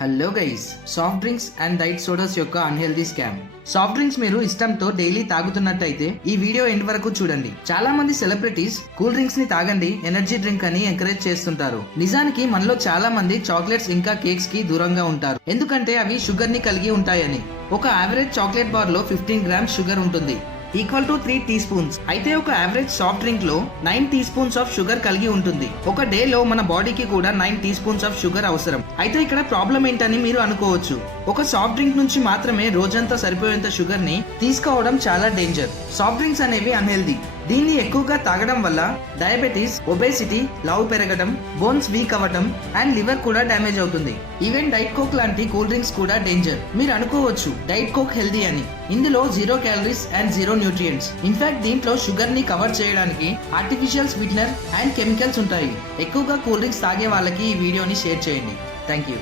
Hello guys, soft drinks and diet sodas యొక్క unhealthy scam. Soft drinks మీరు ఇష్టంతో daily తాగుతున్నట్టయితే ఈ వీడియో ఎండ్ వరకు చూడండి. చాలా మంది సెలబ్రిటీస్ కూల్ డ్రింక్స్ ని తాగండి, ఎనర్జీ డ్రింక్ అని ఎంకరేజ్ చేస్తుంటారు. నిజానికి మనలో చాలా మంది చాక్లెట్స్ ఇంకా కేక్స్ కి దూరంగా ఉంటారు, ఎందుకంటే అవి షుగర్ ని కలిగి ఉంటాయని. ఒక యావరేజ్ చాక్లెట్ బార్ లో 15 గ్రామ్స్ షుగర్ ఉంటుంది, ఈక్వల్ టు 3 టీ స్పూన్స్. అయితే ఒక యావరేజ్ సాఫ్ట్ డ్రింక్ లో 9 టీ స్పూన్స్ ఆఫ్ షుగర్ కలిగి ఉంటుంది. ఒక డే లో మన బాడీకి కూడా 9 టీ స్పూన్స్ ఆఫ్ షుగర్ అవసరం. అయితే ఇక్కడ ప్రాబ్లం ఏంటని మీరు అనుకోవచ్చు. ఒక సాఫ్ట్ డ్రింక్ నుంచి మాత్రమే రోజంతా సరిపోయేంత షుగర్ ని తీసుకోవడం చాలా డేంజర్. సాఫ్ట్ డ్రింక్స్ అనేవి అన్హెల్దీ. దీన్ని ఎక్కువగా తాగడం వల్ల డయాబెటీస్, ఒబేసిటీ, లావు పెరగడం, బోన్స్ వీక్ అవ్వడం అండ్ లివర్ కూడా డ్యామేజ్ అవుతుంది. ఈవెన్ డైట్ కోక్ లాంటి కూల్ డ్రింక్స్ కూడా డేంజర్. మీరు అనుకోవచ్చు డైట్ కోక్ హెల్దీ అని. ఇందులో 0 క్యాలరీస్ అండ్ 0 న్యూట్రియంట్స్. ఇన్ఫాక్ట్ దీంట్లో షుగర్ ని కవర్ చేయడానికి ఆర్టిఫిషియల్ స్వీట్నర్ అండ్ కెమికల్స్ ఉంటాయి. ఎక్కువగా కూల్ డ్రింక్స్ తాగే వాళ్ళకి ఈ వీడియోని షేర్ చేయండి. Thank you.